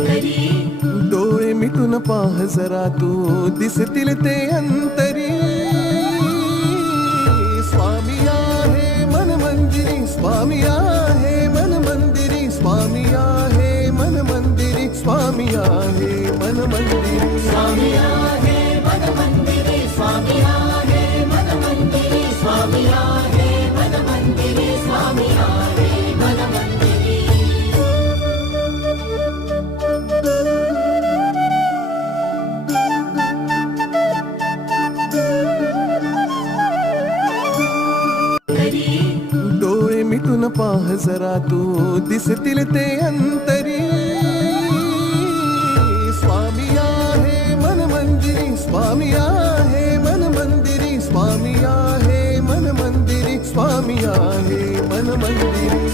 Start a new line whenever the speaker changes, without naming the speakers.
डोळे मिटून पाह जरा तू दिसतील ते अंतरी। स्वामी आहे मन मंदिरी, स्वामी आहे मन मंदिरी, स्वामी आहे मन मंदिरी, स्वामी आहे मन मंदिरी।
स्वामी आहे मन मंदिरी, स्वामी आहे मन मंदिरी, स्वामी आहे
मिटून पाह जरा तू दिस ते अंतरी। स्वामी आहे मन मंदिरी स्वामी आहे मन मंदिरी स्वामी आहे मन मंदिरी स्वामी आहे मन मंदिरी।